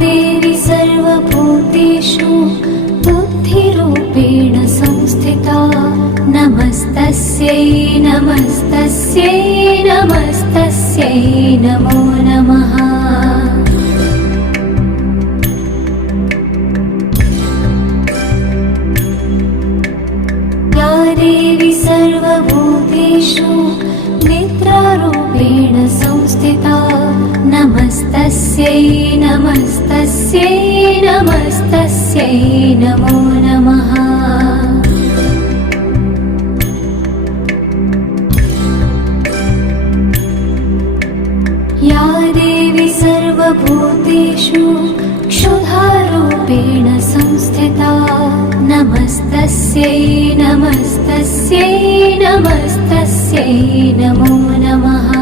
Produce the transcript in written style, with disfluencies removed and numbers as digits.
देवी सर्वभूतेषु बुद्धिरूपेण संस्थिता नमस्तस्यै नमस्तस्यै नमस्तस्यै नमो नमः। या देवी सर्वभूतेषु निद्रारूपेण संस्थिता नमस्तस्यै नमस्तस्यै नमस्तस्यै नमो नमः। या देवी सर्वभूतेषु क्षुधारूपेण संस्थिता नमस्तस्यै नमस्तस्यै नमस्तस्यै नमो नमः।